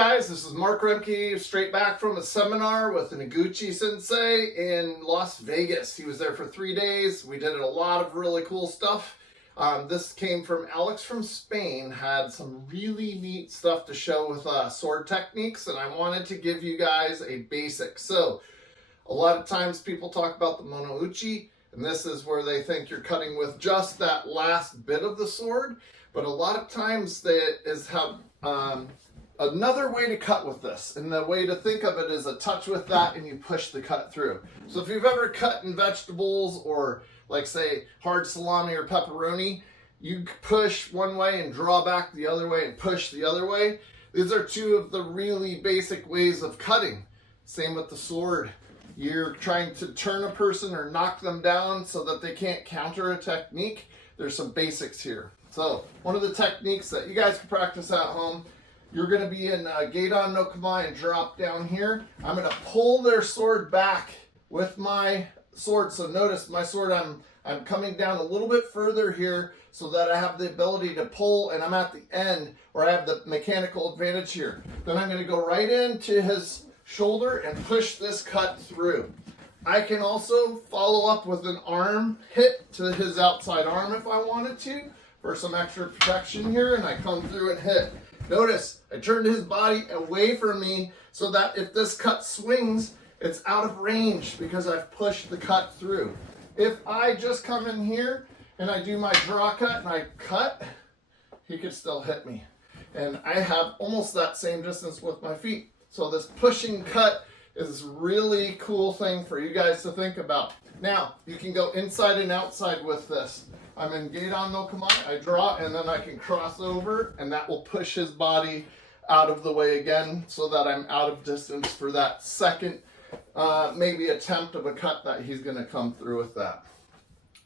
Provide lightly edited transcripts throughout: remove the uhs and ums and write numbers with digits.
guys, this is Mark Roemke, straight back from a seminar with Noguchi Sensei in Las Vegas. He was there for 3 days. We did a lot of really cool stuff. This came from Alex from Spain, had some really neat stuff to show with sword techniques, and I wanted to give you guys a basic. So, a lot of times people talk about the monouchi, and this is where they think you're cutting with just that last bit of the sword, but a lot of times they have another way to cut with this, and the way to think of it is a touch with that and you push the cut through. So if you've ever cut in vegetables or like say hard salami or pepperoni, you push one way and draw back the other way and push the other way. These are two of the really basic ways of cutting. Same with the sword. You're trying to turn a person or knock them down so that they can't counter a technique. There's some basics here. So one of the techniques that you guys can practice at home, you're going to be in Geidan no Kamae and drop down here. I'm going to pull their sword back with my sword. So notice my sword, I'm coming down a little bit further here so that I have the ability to pull, and I'm at the end where I have the mechanical advantage here. Then I'm going to go right into his shoulder and push this cut through. I can also follow up with an arm hit to his outside arm if I wanted to for some extra protection here, and I come through and hit. Notice I turned his body away from me so that if this cut swings, it's out of range because I've pushed the cut through. If I just come in here and I do my draw cut and I cut, he could still hit me. And I have almost that same distance with my feet. So this pushing cut is a really cool thing for you guys to think about. Now, you can go inside and outside with this. I'm in Geidan no Kamae, I draw, and then I can cross over, and that will push his body out of the way again so that I'm out of distance for that second, maybe attempt of a cut that he's going to come through with that.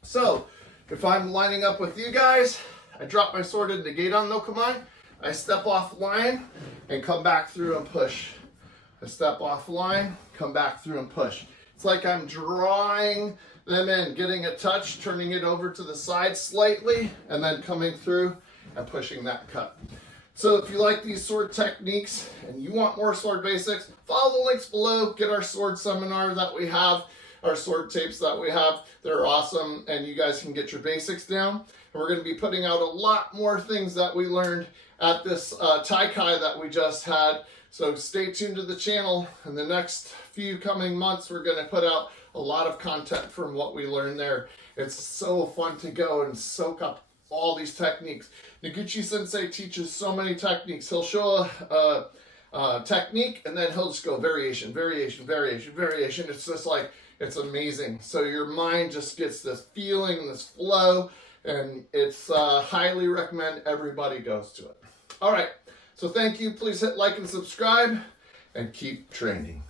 So, if I'm lining up with you guys, I drop my sword into Geidan no Kamae, I step off line, and come back through and push. I step off line, come back through and push. It's like I'm drawing them in, getting a touch, turning it over to the side slightly, and then coming through and pushing that cut. So if you like these sword techniques and you want more sword basics, follow the links below. Get our sword seminar that we have, our sword tapes that we have. They're awesome, and you guys can get your basics down. And we're going to be putting out a lot more things that we learned at this Tai Kai that we just had. So stay tuned to the channel. In the next few coming months, we're going to put out a lot of content from what we learned there. It's so fun to go and soak up all these techniques. Noguchi Sensei teaches so many techniques. He'll show a technique and then he'll just go variation, variation, variation, variation. It's just like, it's amazing. So your mind just gets this feeling, this flow, and it's highly recommend everybody goes to it. All right, so thank you. Please hit like and subscribe and keep training.